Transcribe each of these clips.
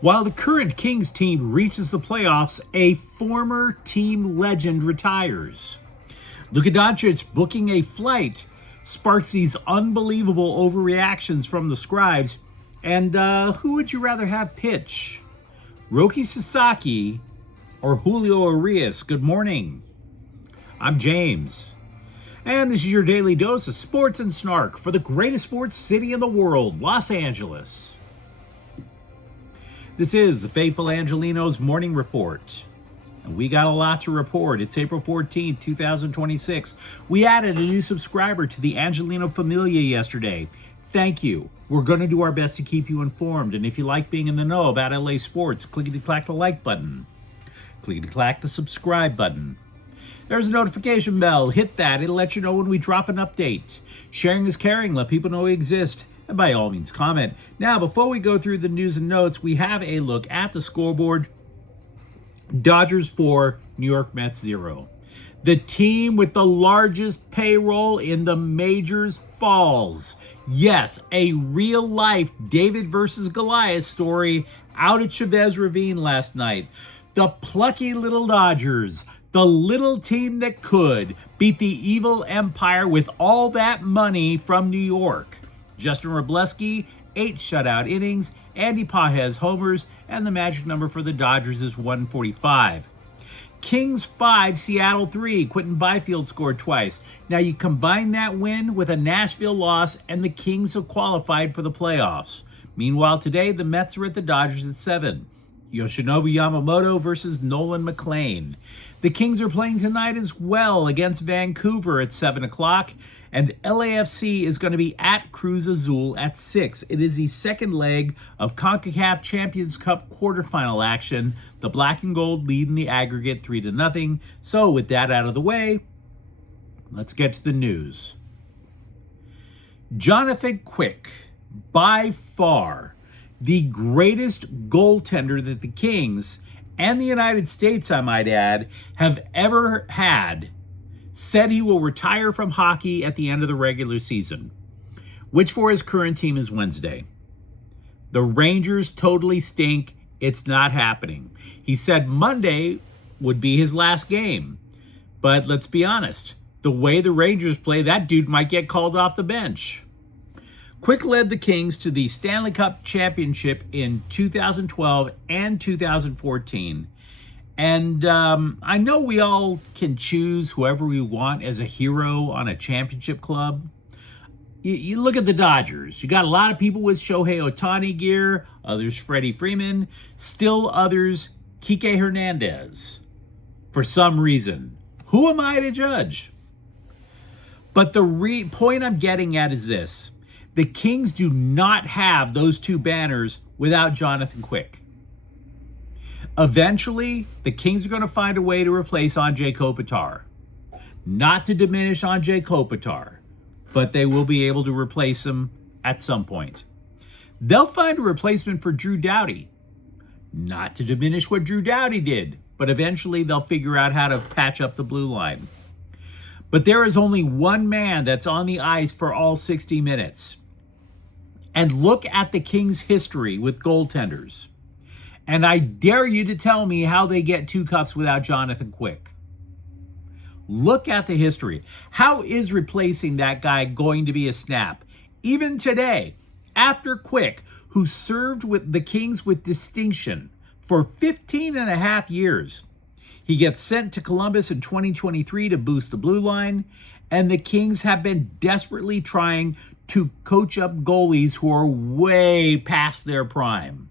While the current Kings team reaches the playoffs, a former team legend retires. Luka Dončić booking a flight sparks these unbelievable overreactions from the scribes. And who would you rather have pitch? Roki Sasaki or Julio Urias? Good morning. I'm James. And this is your daily dose of sports and snark for the greatest sports city in the world, Los Angeles. This is the Faithful Angelenos Morning Report. And we got a lot to report. It's April 14th, 2026. We added a new subscriber to the Angeleno Familia yesterday. Thank you. We're going to do our best to keep you informed. And if you like being in the know about LA sports, clickety-clack the like button. Clickety-clack the subscribe button. There's a notification bell. Hit that. It'll let you know when we drop an update. Sharing is caring. Let people know we exist. And by all means, comment. Now, before we go through the news and notes, we have a look at the scoreboard. Dodgers 4, New York Mets 0. The team with the largest payroll in the majors falls. Yes, a real-life David versus Goliath story out at Chavez Ravine last night. The plucky little Dodgers, the little team that could, beat the evil empire with all that money from New York. Justin Robleski, 8 shutout innings, Andy Pages homers, and the magic number for the Dodgers is 145. Kings 5, Seattle 3. Quentin Byfield scored twice. Now you combine that win with a Nashville loss, and the Kings have qualified for the playoffs. Meanwhile, today, the Mets are at the Dodgers at 7. Yoshinobu Yamamoto versus Nolan McLean. The Kings are playing tonight as well against Vancouver at 7 o'clock. And LAFC is going to be at Cruz Azul at 6. It is the second leg of CONCACAF Champions Cup quarterfinal action. The black and gold lead in the aggregate 3-0. So with that out of the way, let's get to the news. Jonathan Quick, by far the greatest goaltender that the Kings and the United States, I might add, have ever had, said he will retire from hockey at the end of the regular season, which for his current team is Wednesday. The Rangers totally stink. It's not happening. He said Monday would be his last game. But let's be honest, the way the Rangers play, that dude might get called off the bench. Quick led the Kings to the Stanley Cup Championship in 2012 and 2014. And I know we all can choose whoever we want as a hero on a championship club. You look at the Dodgers. You got a lot of people with Shohei Ohtani gear, others Freddie Freeman, still others Kike Hernandez. For some reason. Who am I to judge? But the point I'm getting at is this. The Kings do not have those two banners without Jonathan Quick. Eventually, the Kings are going to find a way to replace Anze Kopitar. Not to diminish Anze Kopitar, but they will be able to replace him at some point. They'll find a replacement for Drew Doughty. Not to diminish what Drew Doughty did, but eventually they'll figure out how to patch up the blue line. But there is only one man that's on the ice for all 60 minutes. And look at the Kings' history with goaltenders. And I dare you to tell me how they get 2 cups without Jonathan Quick. Look at the history. How is replacing that guy going to be a snap? Even today, after Quick, who served with the Kings with distinction for 15 and a half years, he gets sent to Columbus in 2023 to boost the blue line, and the Kings have been desperately trying to coach up goalies who are way past their prime.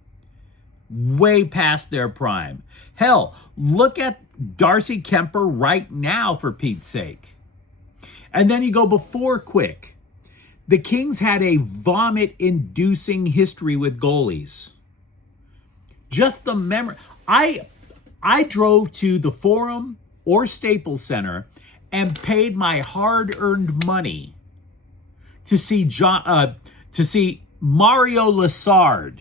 Way past their prime. Hell, look at Darcy Kemper right now, for Pete's sake. And then you go before Quick. The Kings had a vomit-inducing history with goalies. Just the memory. I drove to the Forum or Staples Center and paid my hard-earned money to see Mario Lessard,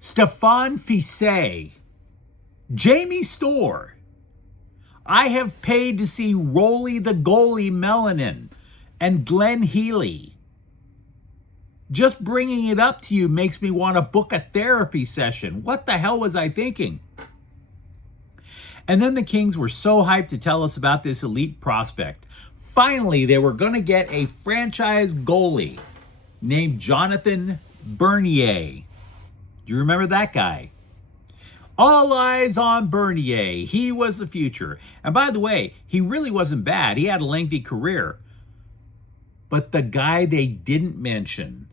Stéphane Fissé, Jamie Storr. I have paid to see Rolly the goalie Melanin and Glenn Healy. Just bringing it up to you makes me want to book a therapy session. What the hell was I thinking? And then the Kings were so hyped to tell us about this elite prospect. Finally, they were going to get a franchise goalie named Jonathan Bernier. Do you remember that guy? All eyes on Bernier. He was the future. And by the way, he really wasn't bad. He had a lengthy career. But the guy they didn't mention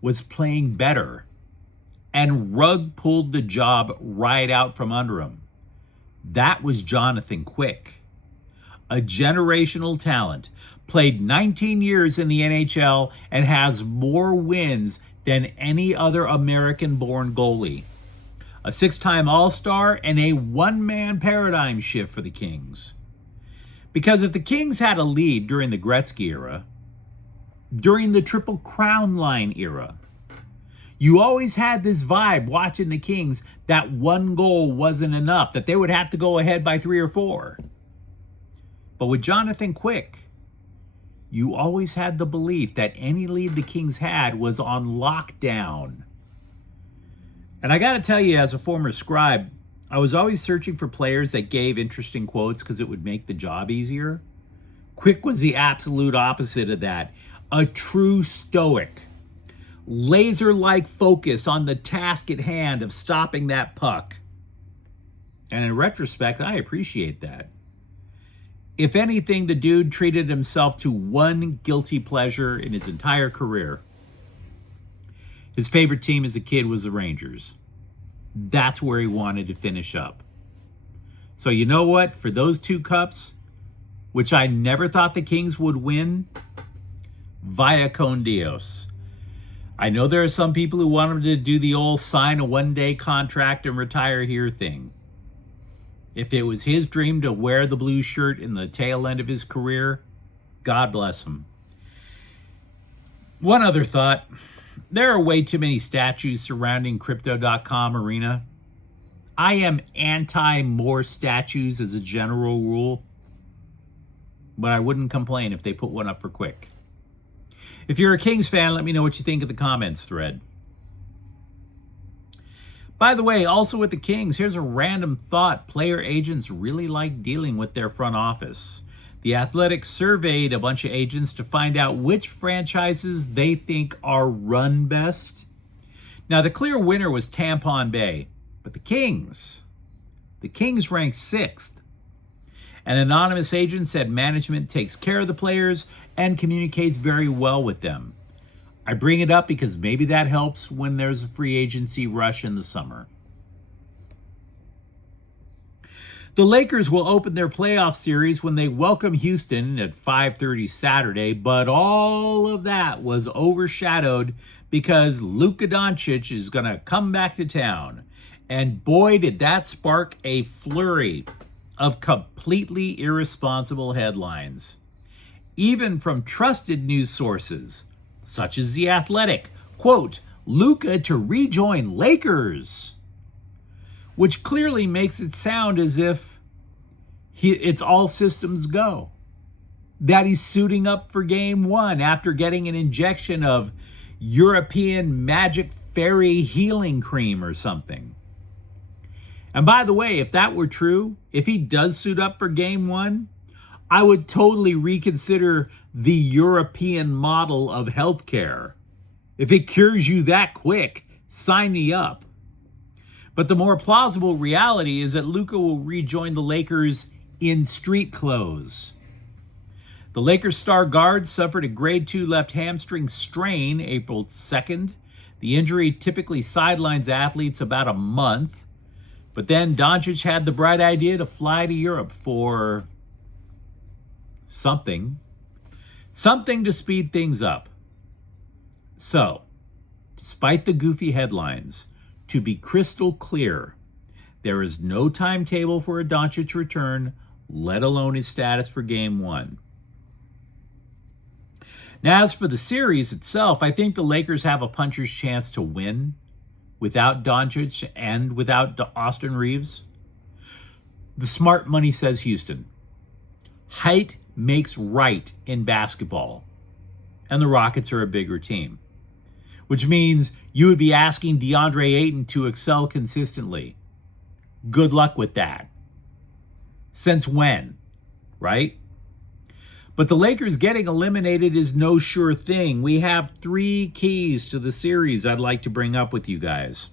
was playing better. And rug pulled the job right out from under him. That was Jonathan Quick. A generational talent, played 19 years in the NHL and has more wins than any other American-born goalie. A 6-time All-Star and a one-man paradigm shift for the Kings. Because if the Kings had a lead during the Gretzky era, during the Triple Crown Line era, you always had this vibe watching the Kings that one goal wasn't enough, that they would have to go ahead by 3 or 4. But with Jonathan Quick, you always had the belief that any lead the Kings had was on lockdown. And I got to tell you, as a former scribe, I was always searching for players that gave interesting quotes because it would make the job easier. Quick was the absolute opposite of that. A true stoic, laser-like focus on the task at hand of stopping that puck. And in retrospect, I appreciate that. If anything, the dude treated himself to one guilty pleasure in his entire career. His favorite team as a kid was the Rangers. That's where he wanted to finish up. So you know what? For those 2 cups, which I never thought the Kings would win, via con Dios. I know there are some people who want him to do the old sign a one-day contract and retire here thing. If it was his dream to wear the blue shirt in the tail end of his career, God bless him. One other thought. There are way too many statues surrounding Crypto.com arena. I am anti more statues as a general rule, but I wouldn't complain if they put one up for Quick. If you're a Kings fan, let me know what you think in the comments thread. By the way, also with the Kings, here's a random thought. Player agents really like dealing with their front office. The Athletic surveyed a bunch of agents to find out which franchises they think are run best. Now, the clear winner was Tampon Bay, but the Kings ranked 6th. An anonymous agent said management takes care of the players and communicates very well with them. I bring it up because maybe that helps when there's a free agency rush in the summer. The Lakers will open their playoff series when they welcome Houston at 5:30 Saturday, but all of that was overshadowed because Luka Dončić is going to come back to town. And boy, did that spark a flurry of completely irresponsible headlines. Even from trusted news sources, such as The Athletic, quote, Luka to rejoin Lakers, which clearly makes it sound as if it's all systems go, that he's suiting up for game 1 after getting an injection of European magic fairy healing cream or something. And by the way, if that were true, if he does suit up for game 1, I would totally reconsider the European model of healthcare. If it cures you that quick, sign me up. But the more plausible reality is that Luka will rejoin the Lakers in street clothes. The Lakers star guard suffered a grade 2 left hamstring strain April 2nd. The injury typically sidelines athletes about a month. But then Dončić had the bright idea to fly to Europe for something to speed things up. So, despite the goofy headlines, to be crystal clear, there is no timetable for a Dončić return, let alone his status for game 1. Now, as for the series itself, I think the Lakers have a puncher's chance to win without Dončić and without Austin Reeves. The smart money says Houston. Height makes right in basketball, and the Rockets are a bigger team. which means you would be asking DeAndre Ayton to excel consistently. Good luck with that. Since when, right? But the Lakers getting eliminated is no sure thing. We have 3 keys to the series I'd like to bring up with you guys.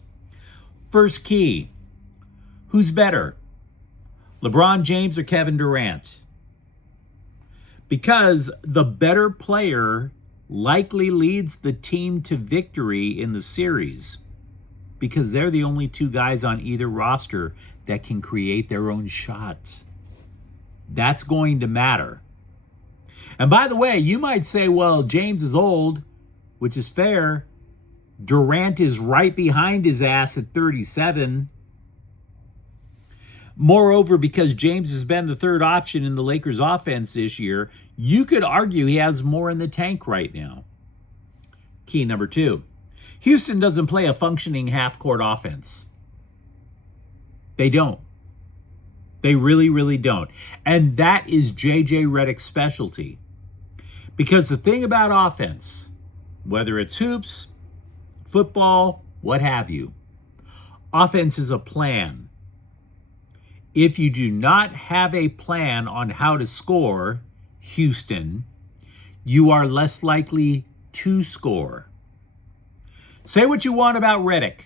First key, who's better, LeBron James or Kevin Durant? Because the better player likely leads the team to victory in the series, because they're the only 2 guys on either roster that can create their own shot. That's going to matter. And by the way, you might say, well, James is old, which is fair. Durant is right behind his ass at 37. Moreover, because James has been the third option in the Lakers offense this year, you could argue he has more in the tank right now. Key number 2. Houston doesn't play a functioning half-court offense. They don't. They really, really don't. And that is J.J. Redick's specialty. Because the thing about offense, whether it's hoops, football, what have you, offense is a plan. If you do not have a plan on how to score, Houston, you are less likely to score. Say what you want about Redick.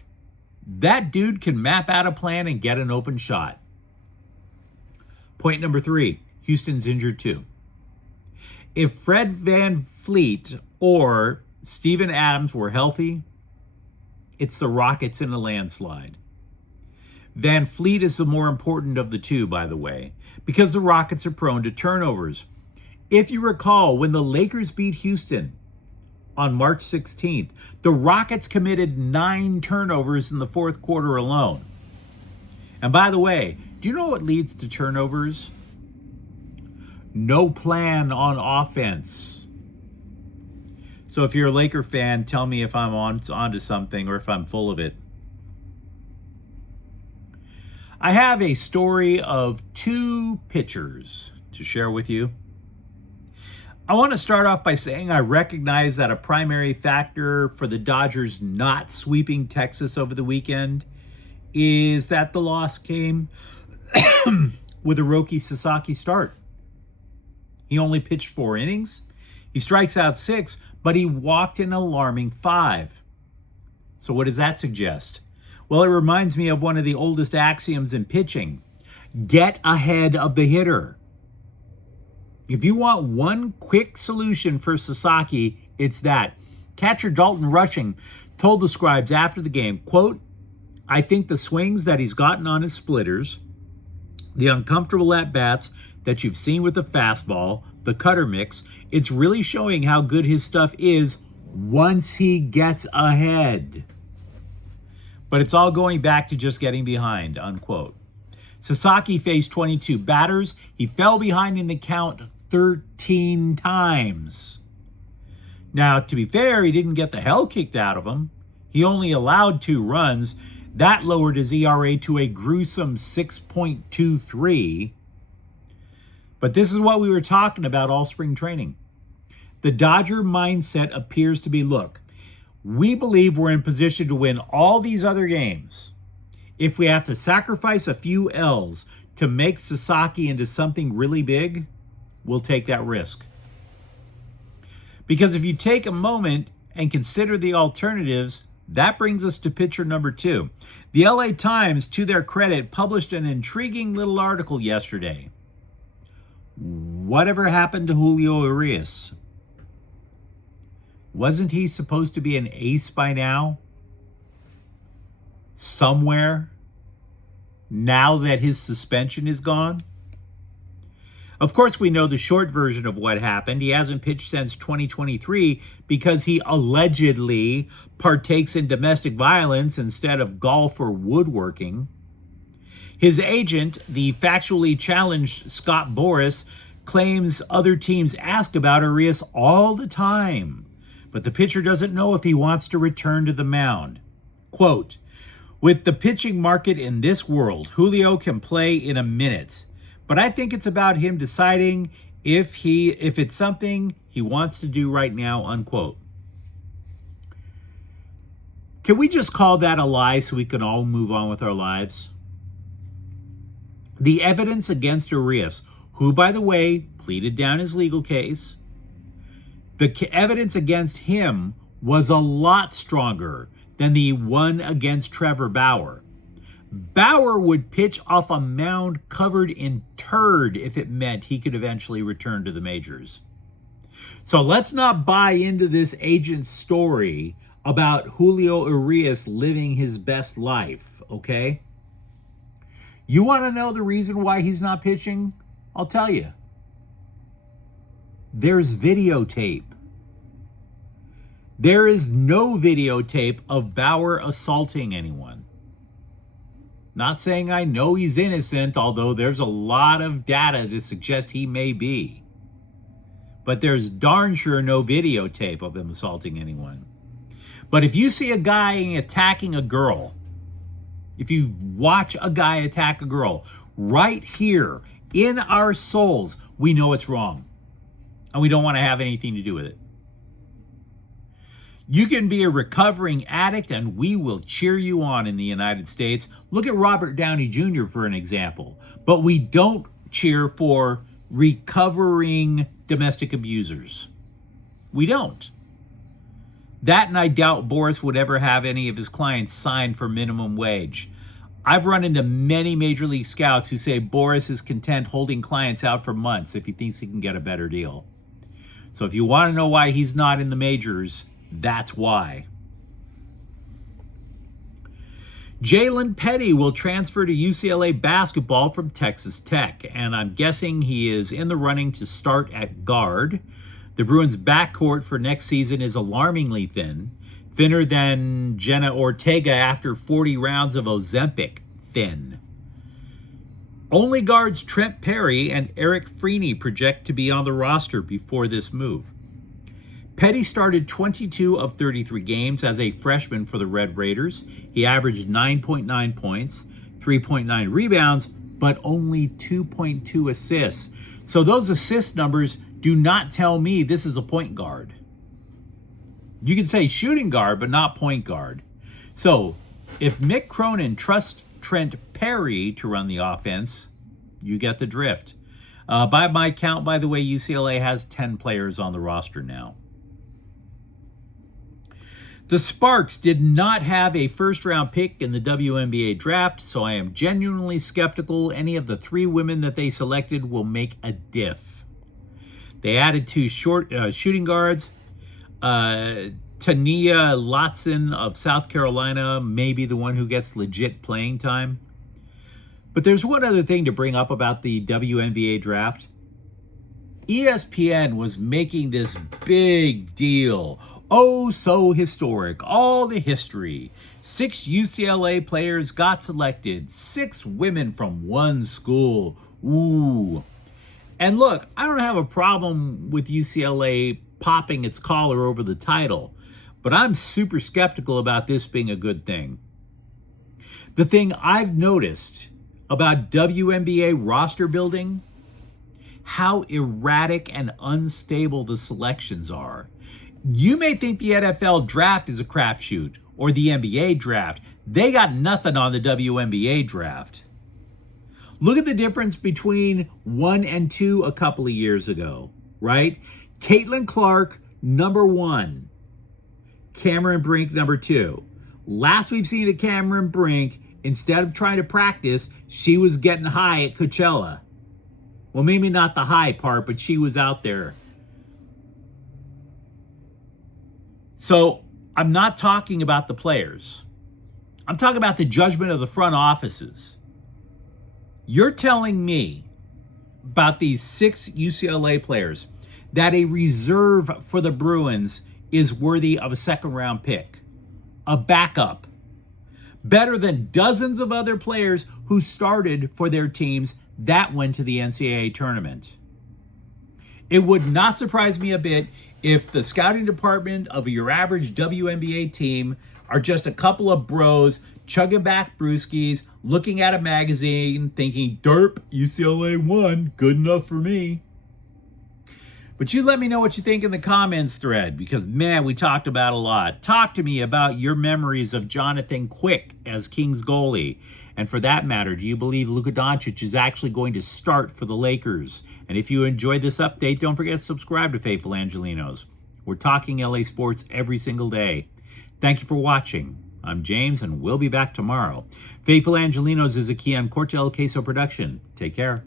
That dude can map out a plan and get an open shot. Point number 3, Houston's injured too. If Fred VanVleet or Steven Adams were healthy, it's the Rockets in a landslide. VanVleet is the more important of the 2, by the way, because the Rockets are prone to turnovers. If you recall, when the Lakers beat Houston on March 16th, the Rockets committed 9 turnovers in the fourth quarter alone. And by the way, do you know what leads to turnovers? No plan on offense. So if you're a Laker fan, tell me if I'm onto something or if I'm full of it. I have a story of 2 pitchers to share with you. I want to start off by saying I recognize that a primary factor for the Dodgers not sweeping Texas over the weekend is that the loss came with a Roki Sasaki start. He only pitched 4 innings. He strikes out 6, but he walked an alarming 5. So what does that suggest? Well, it reminds me of one of the oldest axioms in pitching. Get ahead of the hitter. If you want one quick solution for Sasaki, it's that. Catcher Dalton Rushing told the Scribes after the game, quote, I think the swings that he's gotten on his splitters, the uncomfortable at-bats that you've seen with the fastball, the cutter mix, it's really showing how good his stuff is once he gets ahead. But it's all going back to just getting behind, unquote. Sasaki faced 22 batters. He fell behind in the count 13 times. Now, to be fair, he didn't get the hell kicked out of him. He only allowed 2 runs. That lowered his ERA to a gruesome 6.23. But this is what we were talking about all spring training. The Dodger mindset appears to be, look, we believe we're in position to win all these other games. If we have to sacrifice a few L's to make Sasaki into something really big, we'll take that risk. Because if you take a moment and consider the alternatives, that brings us to pitcher number 2. The LA Times, to their credit, published an intriguing little article yesterday. Whatever happened to Julio Urias? Wasn't he supposed to be an ace by now? Somewhere? Now that his suspension is gone? Of course, we know the short version of what happened. He hasn't pitched since 2023 because he allegedly partakes in domestic violence instead of golf or woodworking. His agent, the factually challenged Scott Boras, claims other teams ask about Urias all the time, but the pitcher doesn't know if he wants to return to the mound. Quote, with the pitching market in this world, Julio can play in a minute, but I think it's about him deciding if it's something he wants to do right now, unquote. Can we just call that a lie so we can all move on with our lives? The evidence against Urias, who, by the way, pleaded down his legal case, the evidence against him was a lot stronger than the one against Trevor Bauer. Bauer would pitch off a mound covered in turd if it meant he could eventually return to the majors. So let's not buy into this agent's story about Julio Urias living his best life, okay? You want to know the reason why he's not pitching? I'll tell you. There's videotape. There is no videotape of Bauer assaulting anyone. Not saying I know he's innocent, although there's a lot of data to suggest he may be. But there's darn sure no videotape of him assaulting anyone. But if you see a guy attacking a girl, if you watch a guy attack a girl, right here in our souls, we know it's wrong. And we don't want to have anything to do with it. You can be a recovering addict and we will cheer you on in the United States. Look at Robert Downey Jr. for an example. But we don't cheer for recovering domestic abusers. We don't. That, and I doubt Boris would ever have any of his clients signed for minimum wage. I've run into many Major League Scouts who say Boris is content holding clients out for months if he thinks he can get a better deal. So if you want to know why he's not in the majors, that's why. Jalen Petty will transfer to UCLA basketball from Texas Tech, and I'm guessing he is in the running to start at guard. The Bruins' backcourt for next season is alarmingly thin, thinner than Jenna Ortega after 40 rounds of Ozempic thin. Only guards Trent Perry and Eric Freeney project to be on the roster before this move. Petty started 22 of 33 games as a freshman for the Red Raiders. He averaged 9.9 points, 3.9 rebounds, but only 2.2 assists. So those assist numbers do not tell me this is a point guard. You can say shooting guard, but not point guard. So if Mick Cronin trusts Trent Perry to run the offense, you get the drift. By my count, by the way, UCLA has 10 players on the roster now. The Sparks did not have a first-round pick in the WNBA draft, so I am genuinely skeptical any of the 3 women that they selected will make a diff. They added 2 shooting guards. Tania Lotson of South Carolina may be the one who gets legit playing time. But there's one other thing to bring up about the WNBA draft. ESPN was making this big deal. Oh, so historic. All the history. 6 UCLA players got selected. 6 women from one school. Ooh. And look, I don't have a problem with UCLA popping its collar over the title, but I'm super skeptical about this being a good thing. The thing I've noticed about WNBA roster building, how erratic and unstable the selections are. You may think the NFL draft is a crapshoot, or the NBA draft. They got nothing on the WNBA draft. Look at the difference between 1 and 2 a couple of years ago, right? Caitlin Clark, number 1. Cameron Brink, number 2. Last we've seen of Cameron Brink, instead of trying to practice, she was getting high at Coachella. Well, maybe not the high part, but she was out there. So I'm not talking about the players. I'm talking about the judgment of the front offices. You're telling me about these 6 UCLA players that a reserve for the Bruins is worthy of a second-round pick, a backup, better than dozens of other players who started for their teams that went to the NCAA tournament. It would not surprise me a bit if the scouting department of your average WNBA team are just a couple of bros chugging back brewskis, looking at a magazine, thinking, derp, UCLA won, good enough for me. But But you let me know what you think in the comments thread, because, man, we talked about a lot. Talk to me about your memories of Jonathan Quick as Kings goalie. And for that matter, do you believe Luka Dončić is actually going to start for the Lakers? And if you enjoyed this update, don't forget to subscribe to Faithful Angelenos. We're talking LA sports every single day. Thank you for watching. I'm James, and we'll be back tomorrow. Faithful Angelenos is a Kian Corte El Queso production. Take care.